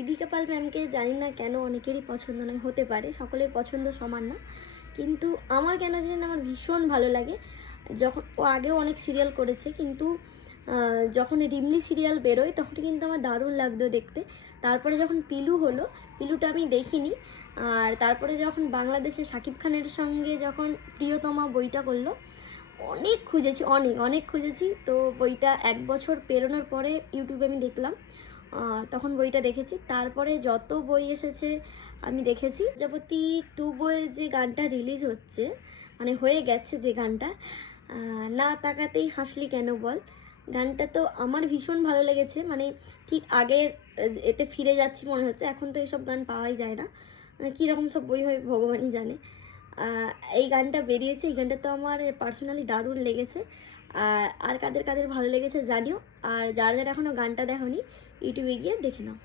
ইদিকা পাল ম্যামকে জানি না কেন অনেকেরই পছন্দ নয়, হতে পারে সকলের পছন্দ সমান না, কিন্তু আমার কেন জানি না আমার ভীষণ ভালো লাগে। যখন ও আগেও অনেক সিরিয়াল করেছে, কিন্তু যখন রিমলি সিরিয়াল বেরোয় তখন কিন্তু আমার দারুণ লাগতো দেখতে। তারপরে যখন পিলু হলো, পিলুটা আমি দেখিনি। আর তারপরে যখন বাংলাদেশে শাকিব খানের সঙ্গে যখন প্রিয়তমা বইটা করলো, অনেক খুঁজেছি, অনেক অনেক খুঁজেছি, তো বইটা 1 বছর পেরোনোর পরে ইউটিউবে আমি দেখলাম, তখন বইটা দেখেছি। তারপরে যত বই এসেছে আমি দেখেছি। প্রজাপতি 2 বইয়ের যে গানটা রিলিজ হচ্ছে, মানে হয়ে গেছে যে গানটা, না তাকাতেই হাসলি কেন বল, গানটা তো আমার ভীষণ ভালো লেগেছে। মানে ঠিক আগের এতে ফিরে যাচ্ছি মনে হচ্ছে। এখন তো এসব গান পাওয়াই যায় না, কীরকম সব বই হয় ভগবানই জানে। এই গানটা বেরিয়েছে, এই গানটা তো আমার পার্সোনালি দারুণ লেগেছে। আর কাদের কাদের ভালো লেগেছে জানিও। আর যারা যারা এখনও গানটা দেখোনি, ইউটিউবে গিয়ে দেখে নাও।